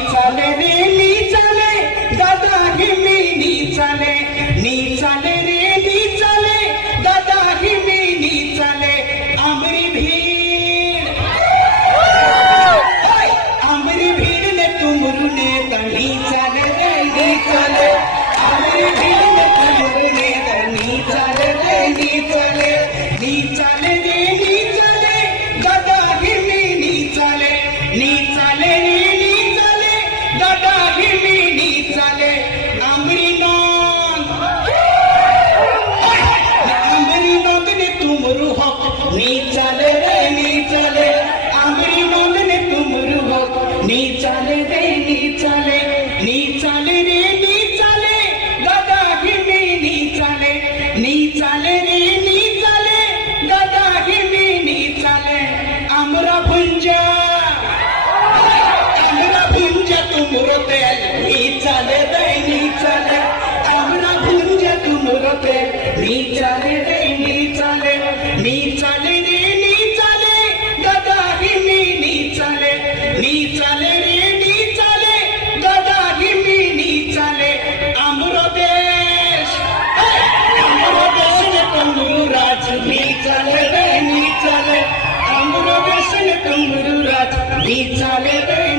चाले रे नी चाले दादा हिमी नी चाले रे नी चाले दादा हिमी नी चाले आमरी भीड़ ने तुमरू ने तनी चाले रे नी चाले आमरी भीड़ ने तुमरू ने तनी चाले रे नी चाले रे नी चाले दादा हिमी नी चाले रे नी चाले दादा हिमी नी चाले आमरी नोंद ने तुमरू हो नी चाले रे नी चाले आमरी नोंद ने तुमरू हो नी चाले रे नी चाले रे नी चाले दादा हिमी नी चाले रे नी चाले दादा हिमी नी चाले आमरा भुंजा तुमरो तेल नी चाले रे नी चाले आमरा भुंजा तुमरो तेल नी चाले रे नी चाले रे नी चाले दादा हिमी नी चाले रे नी चाले दादा हिमी नी चाले आमरो देश ने कंगरू राज नी चाले रे नी चाले आमरो देश ने कंगरू राज नी चाले रे